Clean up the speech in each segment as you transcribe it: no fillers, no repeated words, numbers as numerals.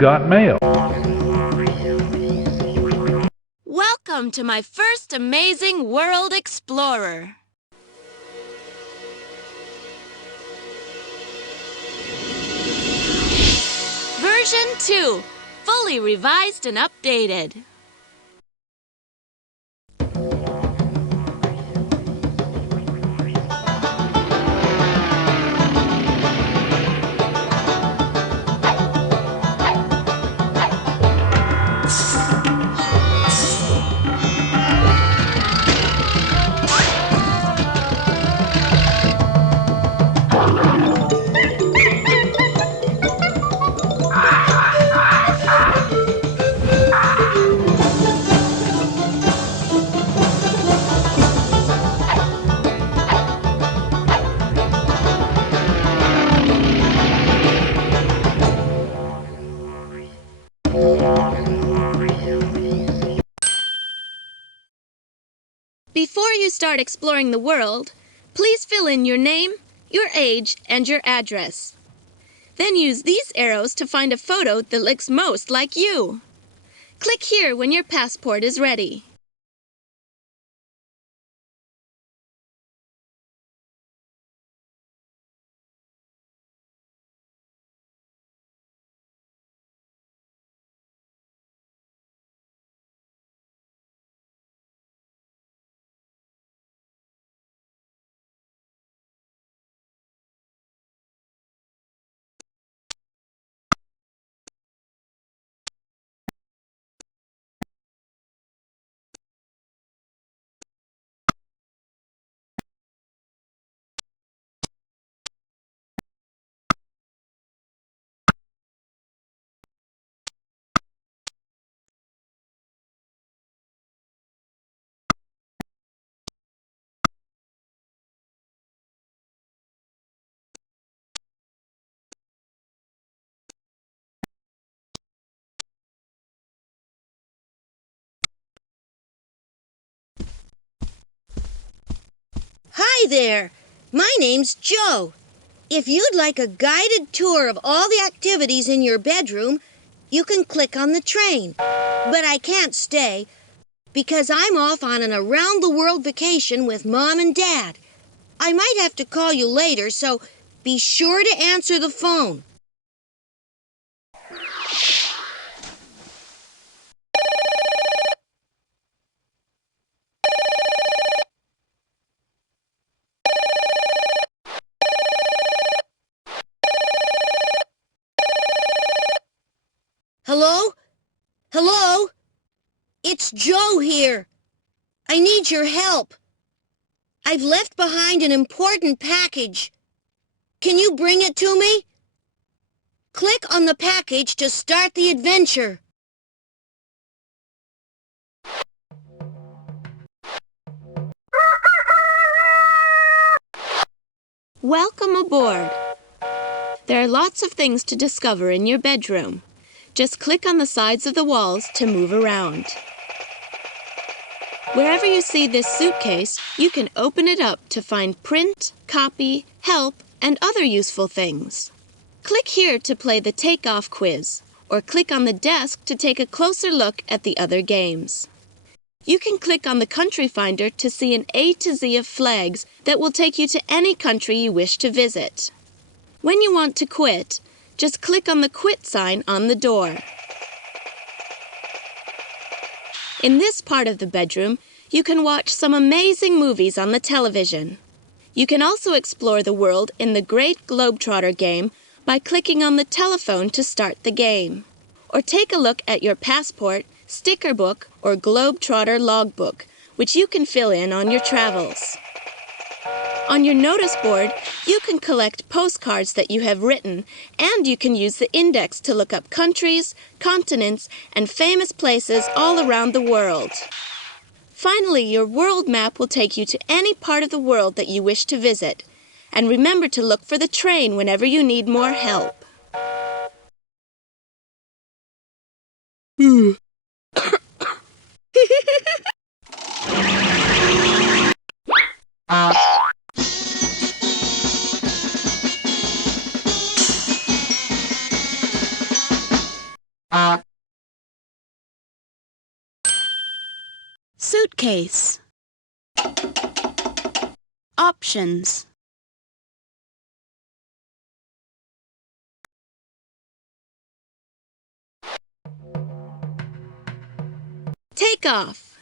got mail. Welcome to my first amazing World Explorer. Version 2, fully revised and updated. Before you start exploring the world, please fill in your name, your age, and your address. Then use these arrows to find a photo that looks most like you. Click here when your passport is ready. Hi there, my name's Joe. If you'd like a guided tour of all the activities in your bedroom, you can click on the train. But I can't stay because I'm off on an around-the-world vacation with Mom and Dad. I might have to call you later, so be sure to answer the phone. Hello? Hello? It's Joe here. I need your help. I've left behind an important package. Can you bring it to me? Click on the package to start the adventure. Welcome aboard. There are lots of things to discover in your bedroom. Just click on the sides of the walls to move around. Wherever you see this suitcase, you can open it up to find print, copy, help, and other useful things. Click here to play the takeoff quiz, or click on the desk to take a closer look at the other games. You can click on the country finder to see an A to Z of flags that will take you to any country you wish to visit. When you want to quit, just click on the quit sign on the door. In this part of the bedroom, you can watch some amazing movies on the television. You can also explore the world in the Great Globetrotter game by clicking on the telephone to start the game. Or take a look at your passport, sticker book, or Globetrotter logbook, which you can fill in on your travels. On your notice board, you can collect postcards that you have written, and you can use the index to look up countries, continents, and famous places all around the world. Finally, your world map will take you to any part of the world that you wish to visit. And remember to look for the train whenever you need more help. Suitcase. Options. Take off.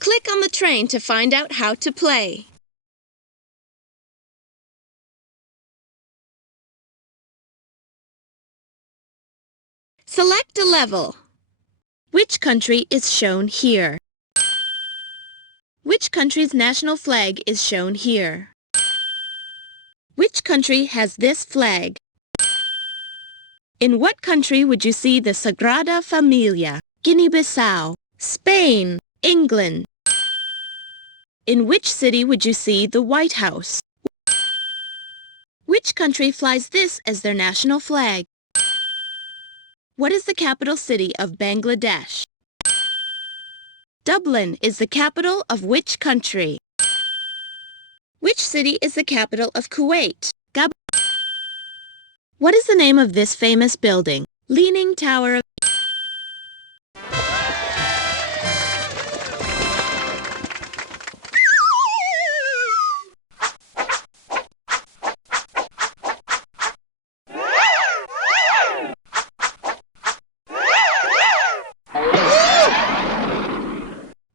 Click on the train to find out how to play. Select a level. Which country is shown here? Which country's national flag is shown here? Which country has this flag? In what country would you see the Sagrada Familia? Guinea-Bissau, Spain, England. In which city would you see the White House? Which country flies this as their national flag? What is the capital city of Bangladesh? Dublin is the capital of which country? Which city is the capital of Kuwait? What is the name of this famous building? Leaning Tower of...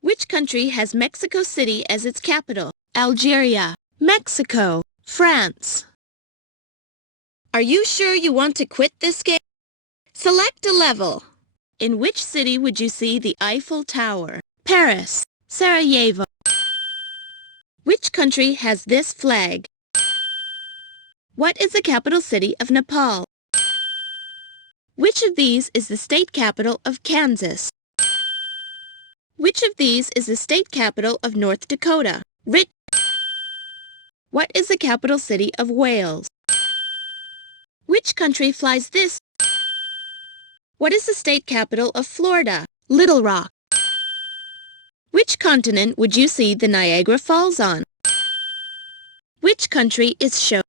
Which country has Mexico City as its capital? Algeria, Mexico, France. Are you sure you want to quit this game? Select a level. In which city would you see the Eiffel Tower? Paris, Sarajevo. Which country has this flag? What is the capital city of Nepal? Which of these is the state capital of Kansas? Which of these is the state capital of North Dakota? What is the capital city of Wales? Which country flies this? What is the state capital of Florida? Little Rock. Which continent would you see the Niagara Falls on? Which country is shown?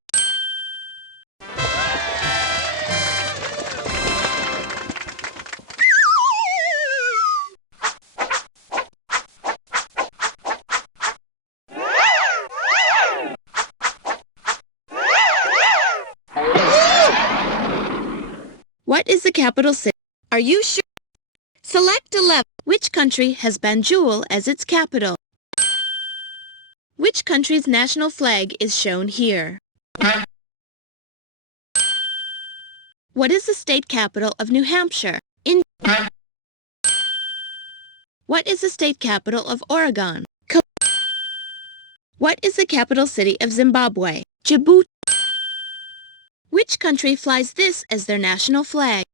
What is the capital city? Are you sure? Select a level. Which country has Banjul as its capital? Which country's national flag is shown here? What is the state capital of New Hampshire? What is the state capital of Oregon? What is the capital city of Zimbabwe? Djibouti. Which country flies this as their national flag?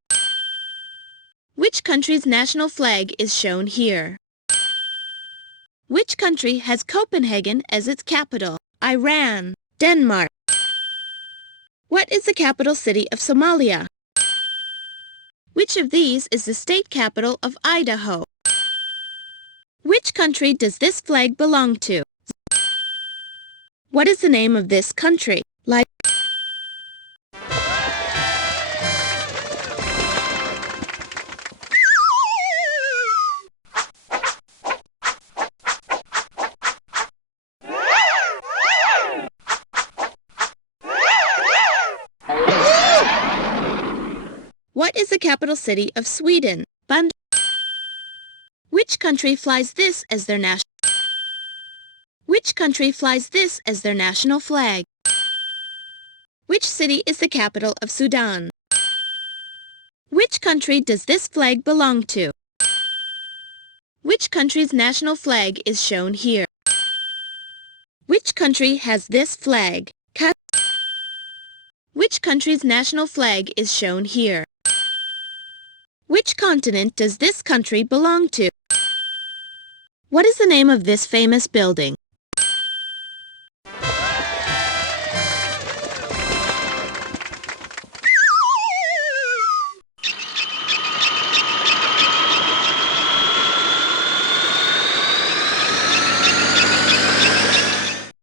Which country's national flag is shown here? Which country has Copenhagen as its capital? Iran, Denmark. What is the capital city of Somalia? Which of these is the state capital of Idaho? Which country does this flag belong to? What is the name of this country? What is the capital city of Sweden? Which country flies this as their national? Which country flies this as their national flag? Which city is the capital of Sudan? Which country does this flag belong to? Which country's national flag is shown here? Which country has this flag? Which country's national flag is shown here? Which continent does this country belong to? What is the name of this famous building?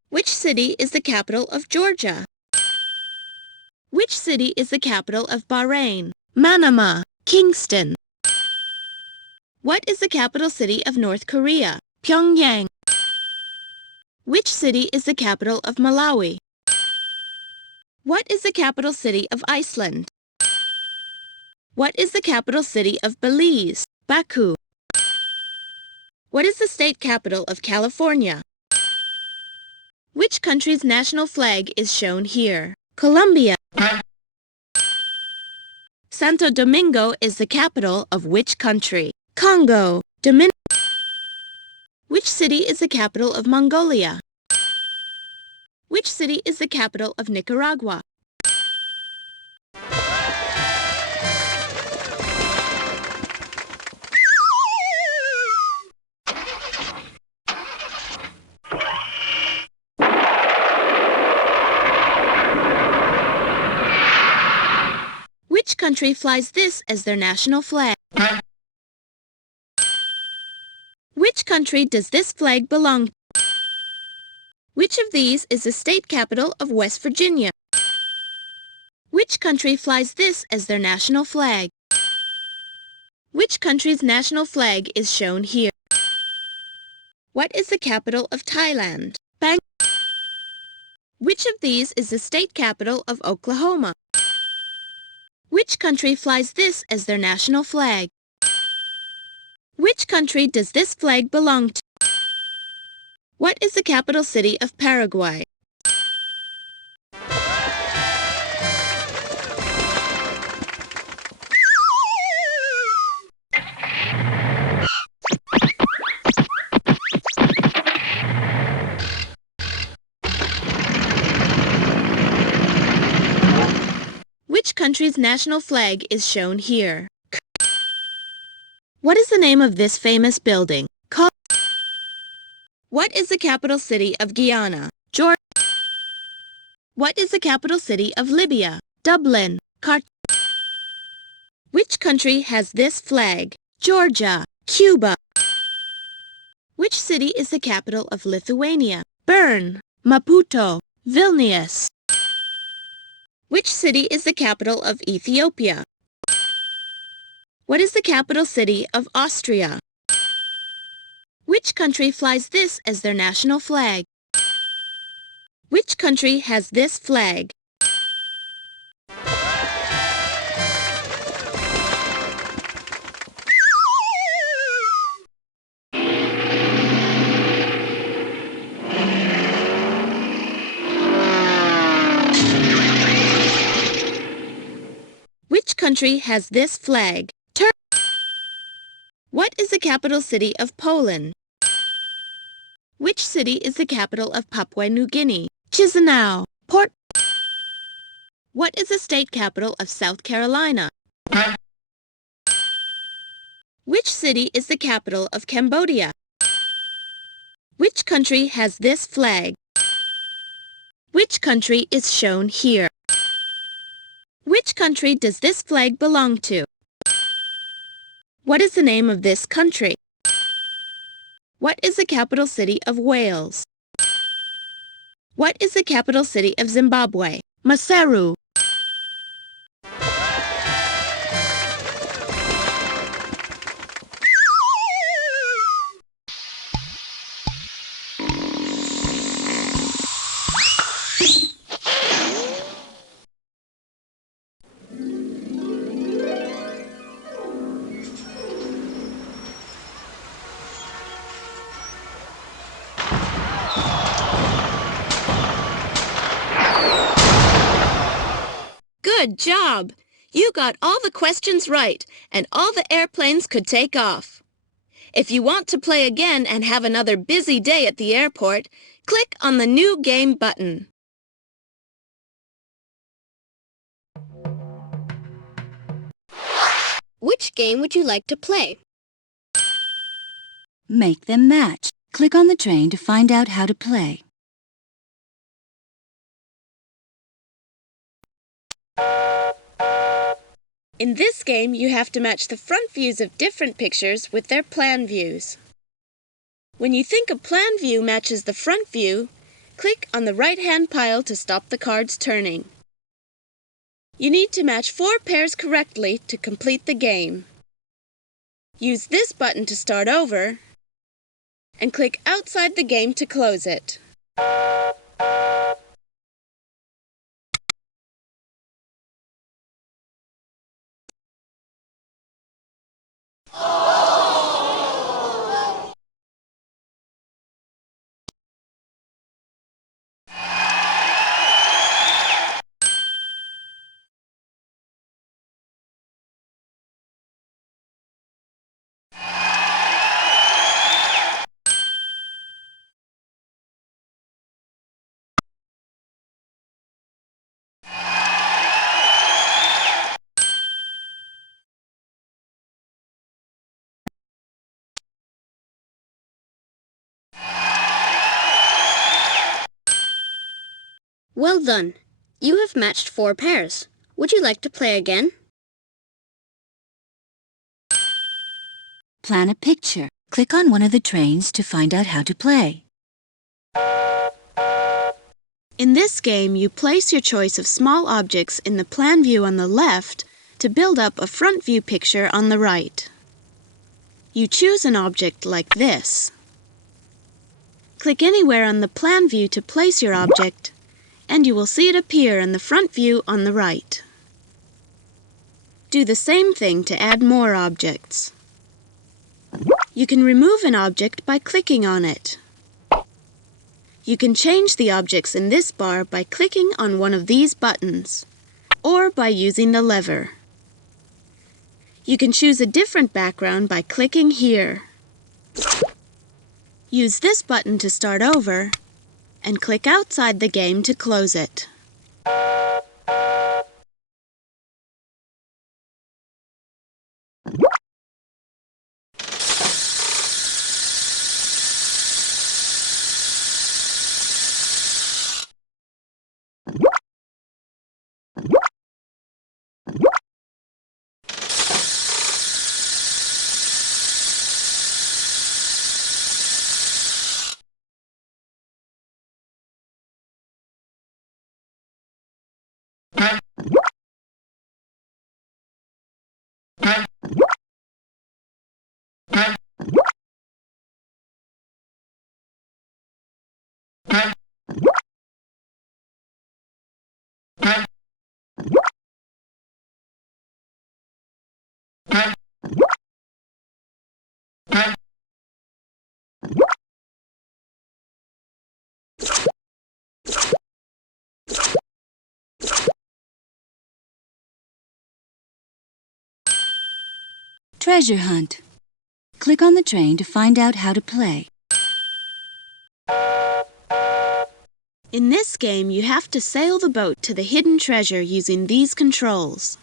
Which city is the capital of Georgia? Which city is the capital of Bahrain? Manama, Kingston. What is the capital city of North Korea? Pyongyang. Which city is the capital of Malawi? What is the capital city of Iceland? What is the capital city of Belize? Baku. What is the state capital of California? Which country's national flag is shown here? Colombia. Santo Domingo is the capital of which country? Congo. Which city is the capital of Mongolia? Which city is the capital of Nicaragua? Which country flies this as their national flag? Which country does this flag belong to? Which of these is the state capital of West Virginia? Which country flies this as their national flag? Which country's national flag is shown here? What is the capital of Thailand? Bangkok. Which of these is the state capital of Oklahoma? Which country flies this as their national flag? Which country does this flag belong to? What is the capital city of Paraguay? Which country's national flag is shown here? What is the name of this famous building? What is the capital city of Guyana? Georgia. What is the capital city of Libya? Dublin. Which country has this flag? Georgia. Cuba. Which city is the capital of Lithuania? Bern. Maputo. Vilnius. Which city is the capital of Ethiopia? What is the capital city of Austria? Which country flies this as their national flag? Which country has this flag? Which country has this flag? What is the capital city of Poland? Which city is the capital of Papua New Guinea? Chisinau. What is the state capital of South Carolina? Which city is the capital of Cambodia? Which country has this flag? Which country is shown here? Which country does this flag belong to? What is the name of this country? What is the capital city of Wales? What is the capital city of Zimbabwe? Maseru. Good job! You got all the questions right, and all the airplanes could take off. If you want to play again and have another busy day at the airport, click on the New Game button. Which game would you like to play? Make them match. Click on the train to find out how to play. In this game, you have to match the front views of different pictures with their plan views. When you think a plan view matches the front view, click on the right-hand pile to stop the cards turning. You need to match 4 pairs correctly to complete the game. Use this button to start over, and click outside the game to close it. Well done. You have matched 4 pairs. Would you like to play again? Plan a picture. Click on one of the trains to find out how to play. In this game, you place your choice of small objects in the plan view on the left to build up a front view picture on the right. You choose an object like this. Click anywhere on the plan view to place your object, and you will see it appear in the front view on the right. Do the same thing to add more objects. You can remove an object by clicking on it. You can change the objects in this bar by clicking on one of these buttons, or by using the lever. You can choose a different background by clicking here. Use this button to start over, and click outside the game to close it. Treasure hunt. Click on the train to find out how to play. In this game, you have to sail the boat to the hidden treasure using these controls.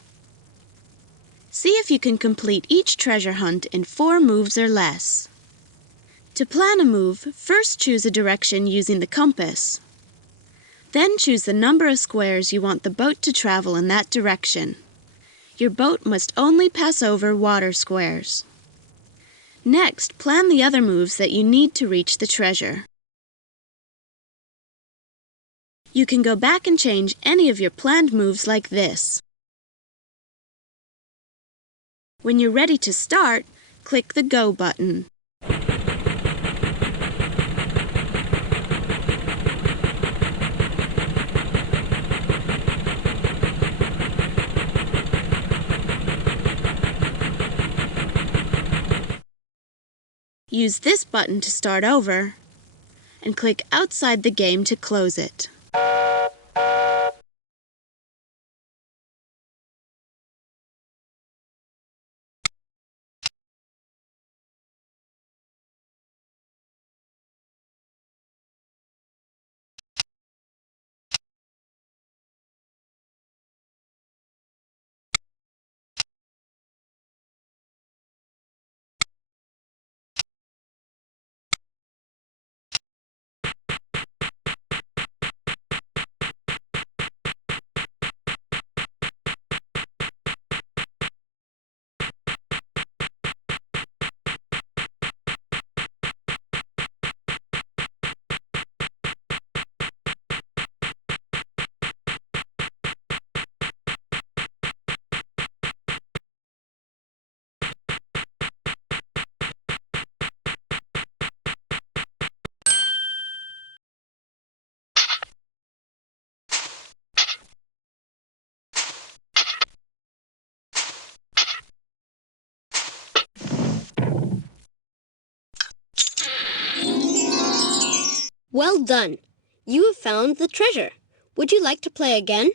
See if you can complete each treasure hunt in 4 moves or less. To plan a move, first choose a direction using the compass. Then choose the number of squares you want the boat to travel in that direction. Your boat must only pass over water squares. Next, plan the other moves that you need to reach the treasure. You can go back and change any of your planned moves like this. When you're ready to start, click the Go button. Use this button to start over, and click outside the game to close it. Well done. You have found the treasure. Would you like to play again?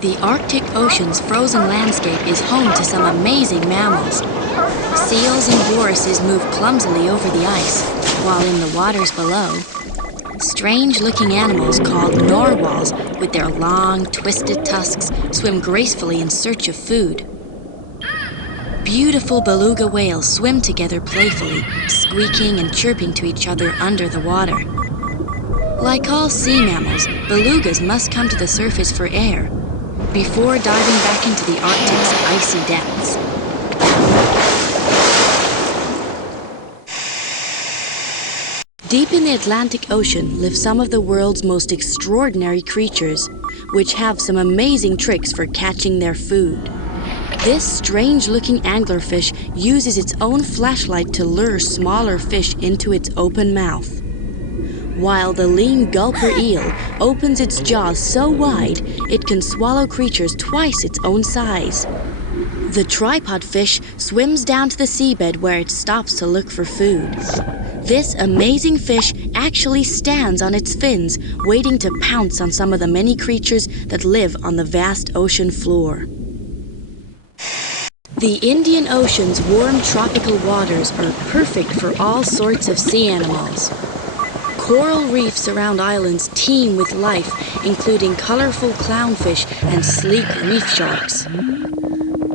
The Arctic Ocean's frozen landscape is home to some amazing mammals. Seals and walruses move clumsily over the ice, while in the waters below, strange-looking animals called narwhals with their long, twisted tusks swim gracefully in search of food. Beautiful beluga whales swim together playfully, squeaking and chirping to each other under the water. Like all sea mammals, belugas must come to the surface for air before diving back into the Arctic's icy depths. Deep in the Atlantic Ocean live some of the world's most extraordinary creatures, which have some amazing tricks for catching their food. This strange-looking anglerfish uses its own flashlight to lure smaller fish into its open mouth, while the lean gulper eel opens its jaws so wide it can swallow creatures twice its own size. The tripod fish swims down to the seabed where it stops to look for food. This amazing fish actually stands on its fins, waiting to pounce on some of the many creatures that live on the vast ocean floor. The Indian Ocean's warm tropical waters are perfect for all sorts of sea animals. Coral reefs around islands teem with life, including colorful clownfish and sleek reef sharks.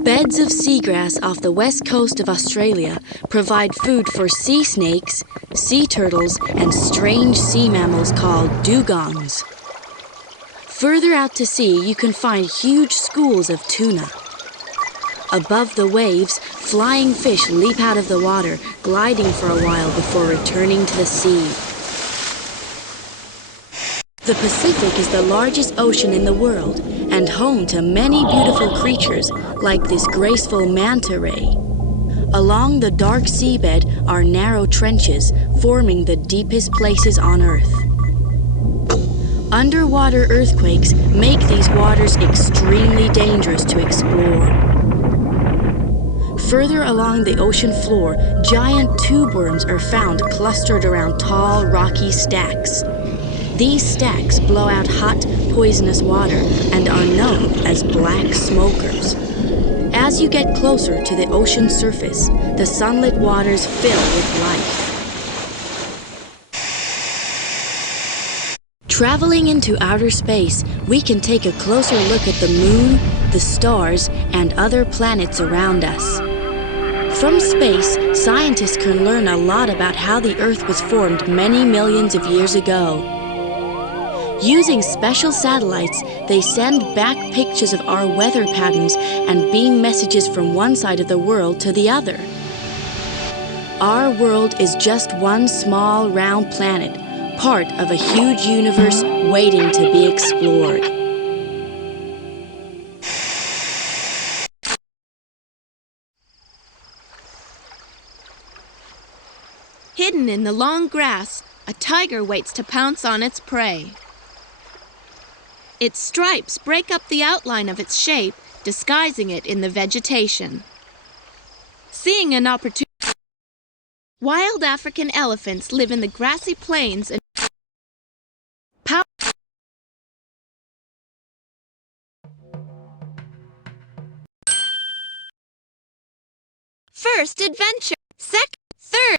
Beds of seagrass off the west coast of Australia provide food for sea snakes, sea turtles, and strange sea mammals called dugongs. Further out to sea, you can find huge schools of tuna. Above the waves, flying fish leap out of the water, gliding for a while before returning to the sea. The Pacific is the largest ocean in the world and home to many beautiful creatures like this graceful manta ray. Along the dark seabed are narrow trenches forming the deepest places on Earth. Underwater earthquakes make these waters extremely dangerous to explore. Further along the ocean floor, giant tube worms are found clustered around tall, rocky stacks. These stacks blow out hot, poisonous water and are known as black smokers. As you get closer to the ocean surface, the sunlit waters fill with life. Traveling into outer space, we can take a closer look at the moon, the stars, and other planets around us. From space, scientists can learn a lot about how the Earth was formed many millions of years ago. Using special satellites, they send back pictures of our weather patterns and beam messages from one side of the world to the other. Our world is just one small, round planet, part of a huge universe waiting to be explored. Hidden in the long grass, a tiger waits to pounce on its prey. Its stripes break up the outline of its shape, disguising it in the vegetation. Seeing an opportunity, wild African elephants live in the grassy plains and first adventure. Second, third.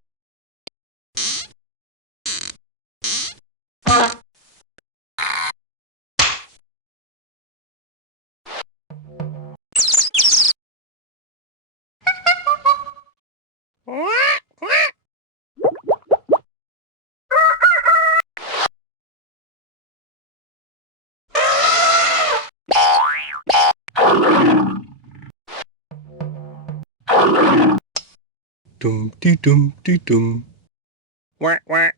Dum dee dum dee dum. Wah wah.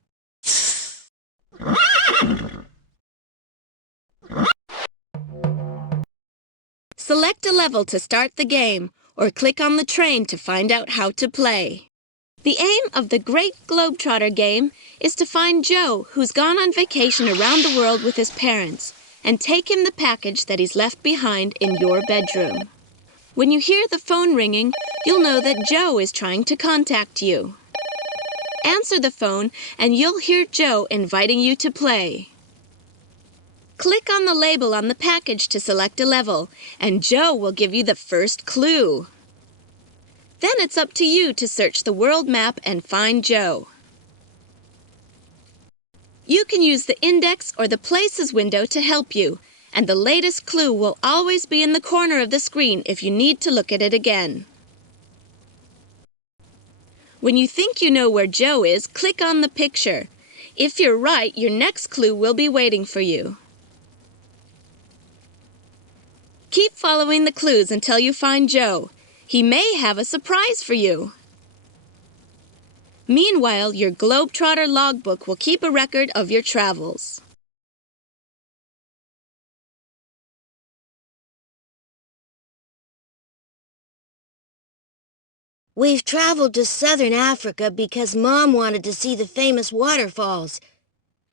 Select a level to start the game, or click on the train to find out how to play. The aim of the Great Globetrotter game is to find Joe, who's gone on vacation around the world with his parents, and take him the package that he's left behind in your bedroom. When you hear the phone ringing, you'll know that Joe is trying to contact you. Answer the phone, and you'll hear Joe inviting you to play. Click on the label on the package to select a level, and Joe will give you the first clue. Then it's up to you to search the world map and find Joe. You can use the index or the places window to help you, and the latest clue will always be in the corner of the screen if you need to look at it again. When you think you know where Joe is, click on the picture. If you're right, your next clue will be waiting for you. Keep following the clues until you find Joe. He may have a surprise for you. Meanwhile, your Globetrotter logbook will keep a record of your travels. We've traveled to southern Africa because Mom wanted to see the famous waterfalls.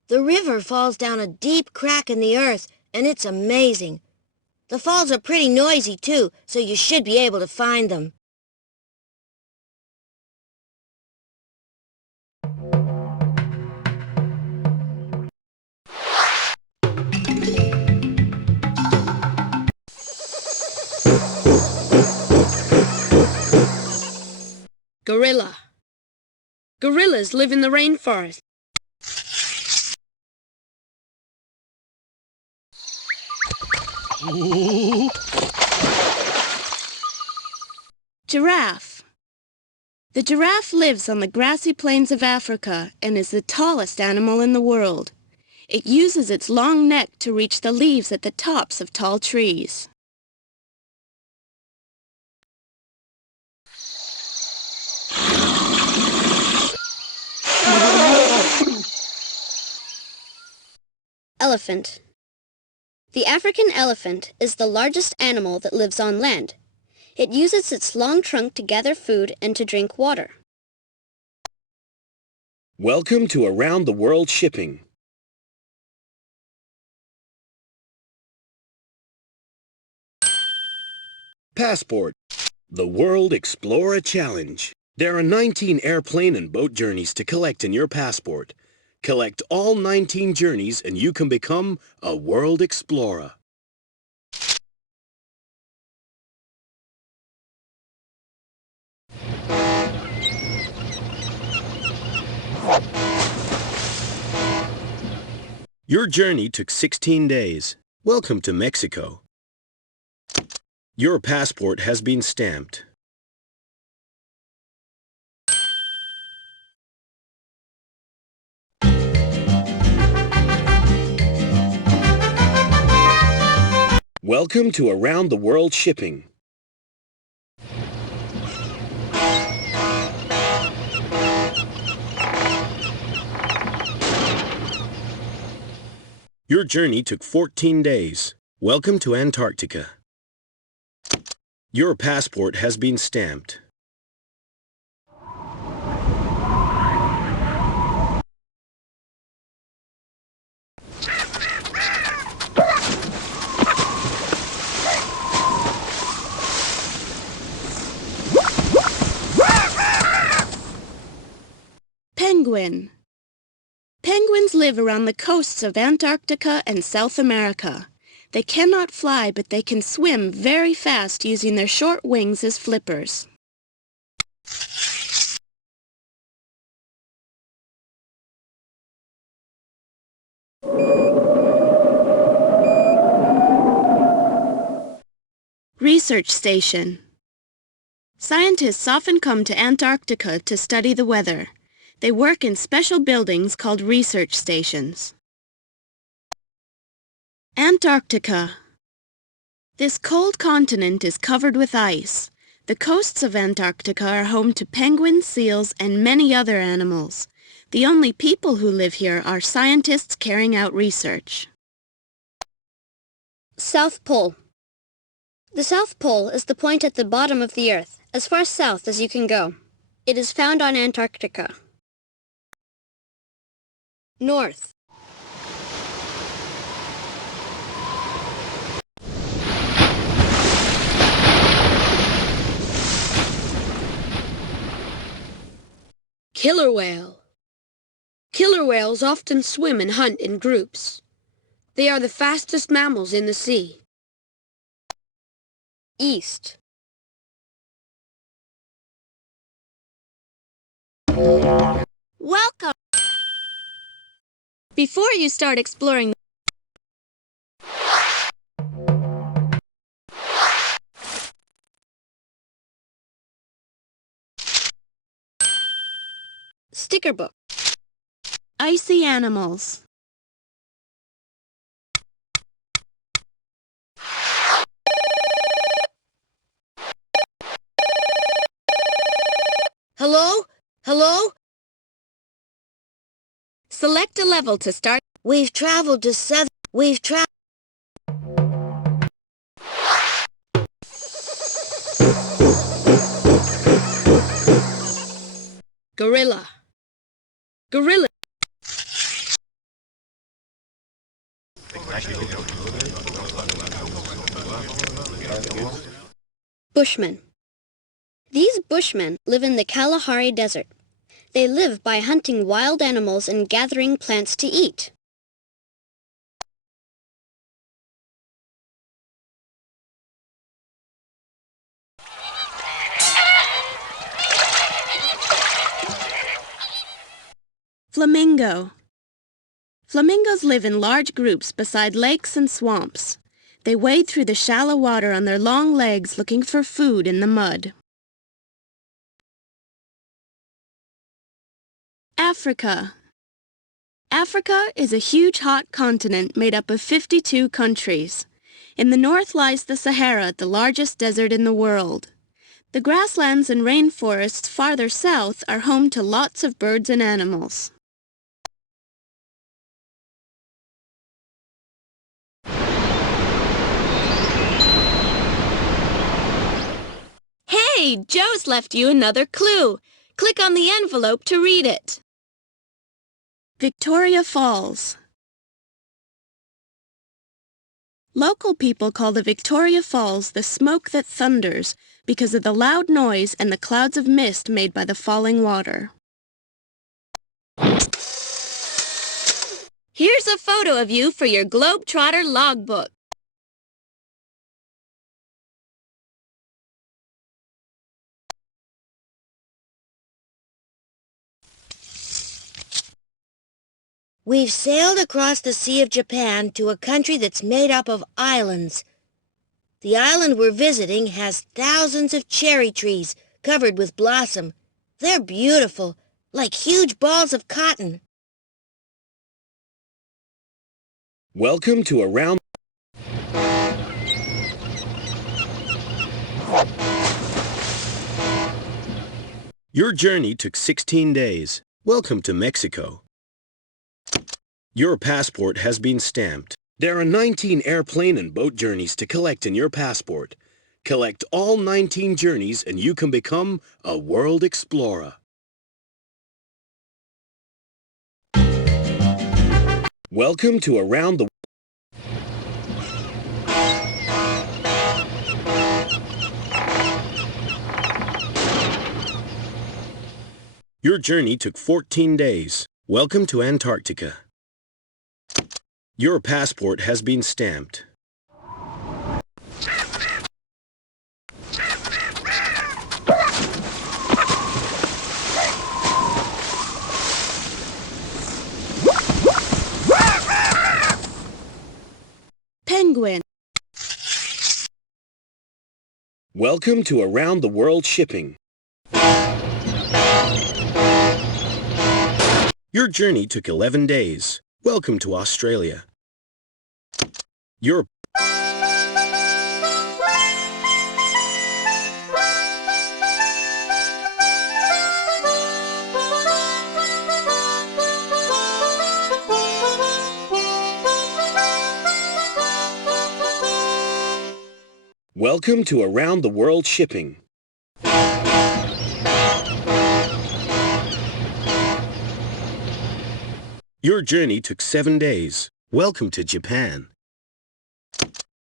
The river falls down a deep crack in the earth, and it's amazing. The falls are pretty noisy, too, so you should be able to find them. Gorilla. Gorillas live in the rainforest. Giraffe. The giraffe lives on the grassy plains of Africa and is the tallest animal in the world. It uses its long neck to reach the leaves at the tops of tall trees. Elephant. The African elephant is the largest animal that lives on land. It uses its long trunk to gather food and to drink water. Welcome to Around the World Shipping. Passport. The World Explorer Challenge. There are 19 airplane and boat journeys to collect in your passport. Collect all 19 journeys and you can become a world explorer. Your journey took 16 days. Welcome to Mexico. Your passport has been stamped. Welcome to Around the World Shipping. Your journey took 14 days. Welcome to Antarctica. Your passport has been stamped. Penguin. Penguins live around the coasts of Antarctica and South America. They cannot fly, but they can swim very fast using their short wings as flippers. Research Station. Scientists often come to Antarctica to study the weather. They work in special buildings called research stations. Antarctica. This cold continent is covered with ice. The coasts of Antarctica are home to penguins, seals, and many other animals. The only people who live here are scientists carrying out research. South Pole. The South Pole is the point at the bottom of the Earth, as far south as you can go. It is found on Antarctica. North. Killer whale. Killer whales often swim and hunt in groups. They are the fastest mammals in the sea. East. Welcome! Before you start exploring, Sticker book. icy animals. Hello? Hello? Select a level to start. We've traveled to seven. We've traveled. Gorilla. Gorilla. Bushmen. These bushmen live in the Kalahari Desert. They live by hunting wild animals and gathering plants to eat. Flamingo. Flamingos live in large groups beside lakes and swamps. They wade through the shallow water on their long legs looking for food in the mud. Africa. Africa is a huge hot continent made up of 52 countries. In the north lies the Sahara, the largest desert in the world. The grasslands and rainforests farther south are home to lots of birds and animals. Hey, Joe's left you another clue. Click on the envelope to read it. Victoria Falls. Local people call the Victoria Falls the smoke that thunders because of the loud noise and the clouds of mist made by the falling water. Here's a photo of you for your Globetrotter logbook. We've sailed across the Sea of Japan to a country that's made up of islands. The island we're visiting has thousands of cherry trees covered with blossom. They're beautiful, like huge balls of cotton. Welcome to Around. Your journey took 16 days. Welcome to Mexico. Your passport has been stamped. There are 19 airplane and boat journeys to collect in your passport. Collect all 19 journeys and you can become a world explorer. Welcome to Around the Your journey took 14 days. Welcome to Antarctica. Your passport has been stamped. penguin. Welcome to Around the World Shipping. Your journey took 11 days. Welcome to Australia. Your Welcome to Around the World Shipping. Your journey took 7 days. Welcome to Japan.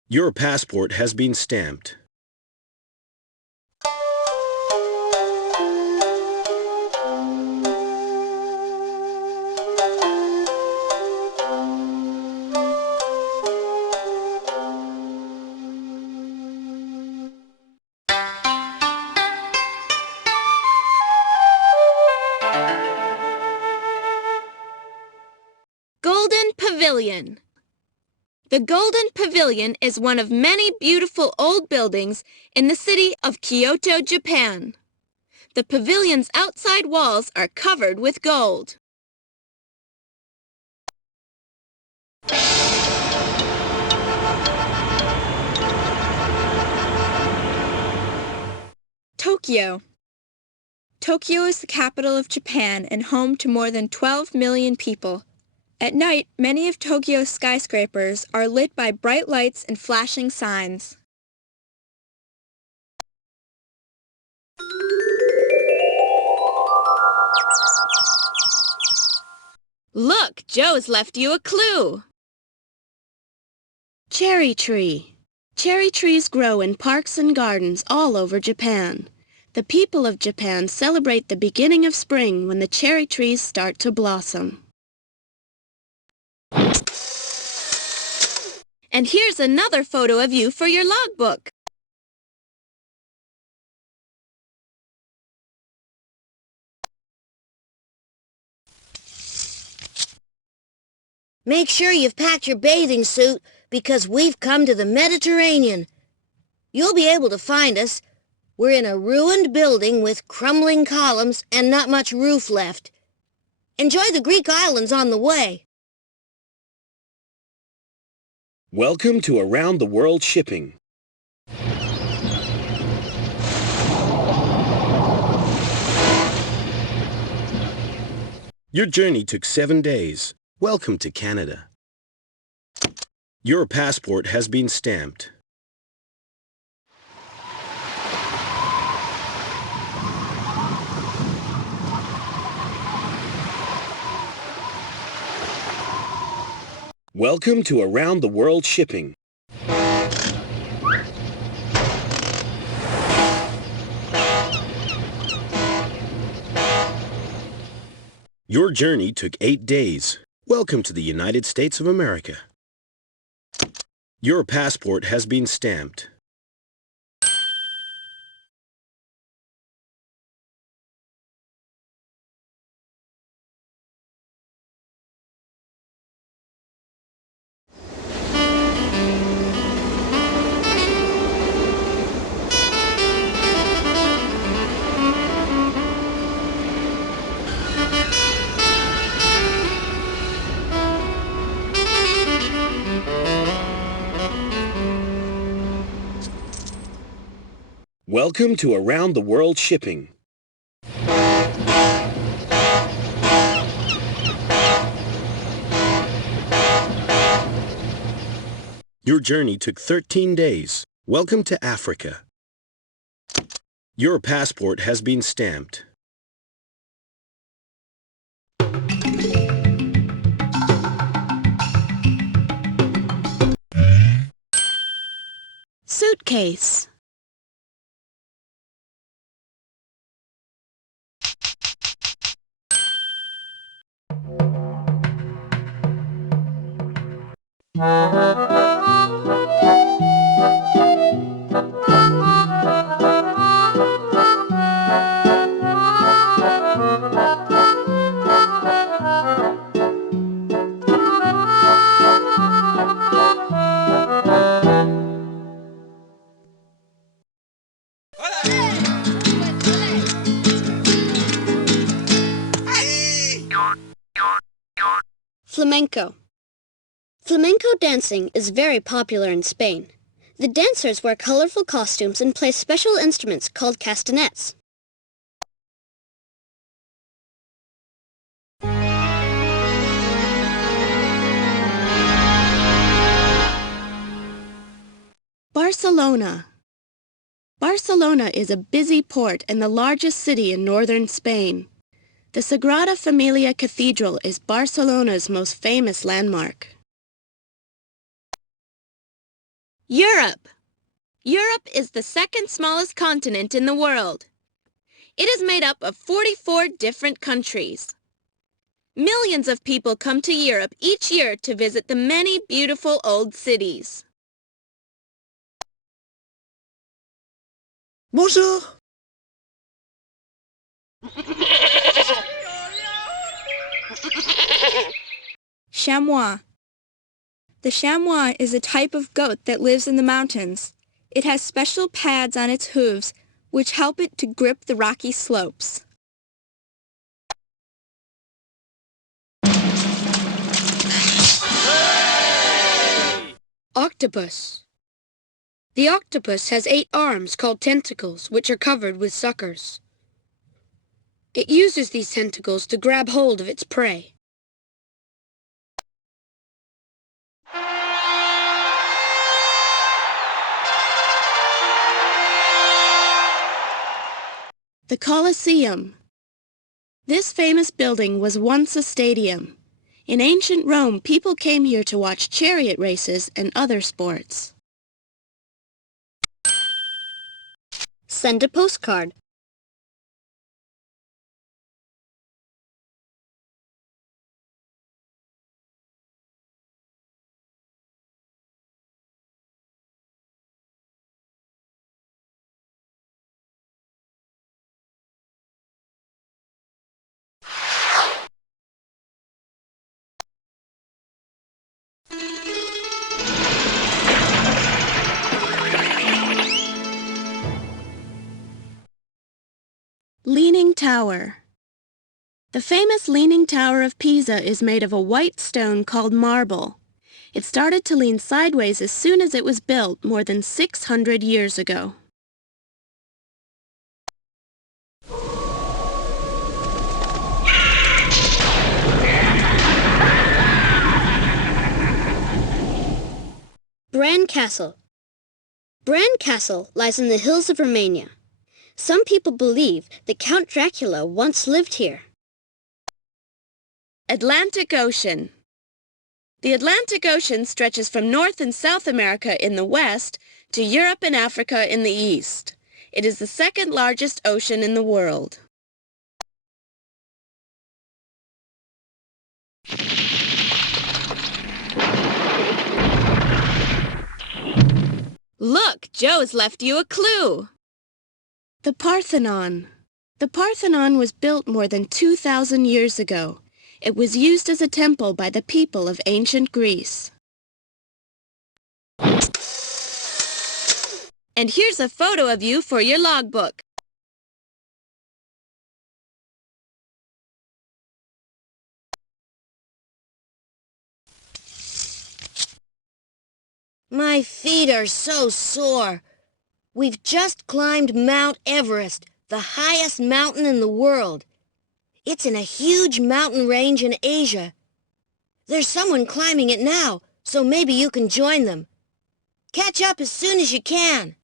Your passport has been stamped. Golden Pavilion. The Golden Pavilion is one of many beautiful old buildings in the city of Kyoto, Japan. The pavilion's outside walls are covered with gold. Tokyo. Tokyo is the capital of Japan and home to more than 12 million people. At night, many of Tokyo's skyscrapers are lit by bright lights and flashing signs. Look, Joe's left you a clue. Cherry tree. Cherry trees grow in parks and gardens all over Japan. The people of Japan celebrate the beginning of spring when the cherry trees start to blossom. And here's another photo of you for your logbook. Make sure you've packed your bathing suit because we've come to the Mediterranean. You'll be able to find us. We're in a ruined building with crumbling columns and not much roof left. Enjoy the Greek islands on the way. Welcome to Around the World Shipping. Your journey took 7 days. Welcome to Canada. Your passport has been stamped. Welcome to Around the World Shipping. Your journey took 8 days. Welcome to the United States of America. Your passport has been stamped. Welcome to Around the World Shipping. Your journey took 13 days. Welcome to Africa. Your passport has been stamped. Suitcase. Flamenco dancing is very popular in Spain. The dancers wear colorful costumes and play special instruments called castanets. Barcelona. Barcelona is a busy port and the largest city in northern Spain. The Sagrada Familia Cathedral is Barcelona's most famous landmark. Europe. Europe is the second smallest continent in the world. It is made up of 44 different countries. Millions of people come to Europe each year to visit the many beautiful old cities. Bonjour. Chamois. The chamois is a type of goat that lives in the mountains. It has special pads on its hooves, which help it to grip the rocky slopes. Octopus. The octopus has 8 arms called tentacles, which are covered with suckers. It uses these tentacles to grab hold of its prey. The Colosseum. This famous building was once a stadium. In ancient Rome, people came here to watch chariot races and other sports. Send a postcard. Leaning Tower. The famous Leaning Tower of Pisa is made of a white stone called marble. It started to lean sideways as soon as it was built more than 600 years ago. Bran Castle. Bran Castle lies in the hills of Romania. Some people believe that Count Dracula once lived here. Atlantic Ocean. The Atlantic Ocean stretches from North and South America in the west to Europe and Africa in the east. It is the second largest ocean in the world. Look, Joe's left you a clue. The Parthenon. The Parthenon was built more than 2,000 years ago. It was used as a temple by the people of ancient Greece. And here's a photo of you for your logbook. My feet are so sore. We've just climbed Mount Everest, the highest mountain in the world. It's in a huge mountain range in Asia. There's someone climbing it now, so maybe you can join them. Catch up as soon as you can.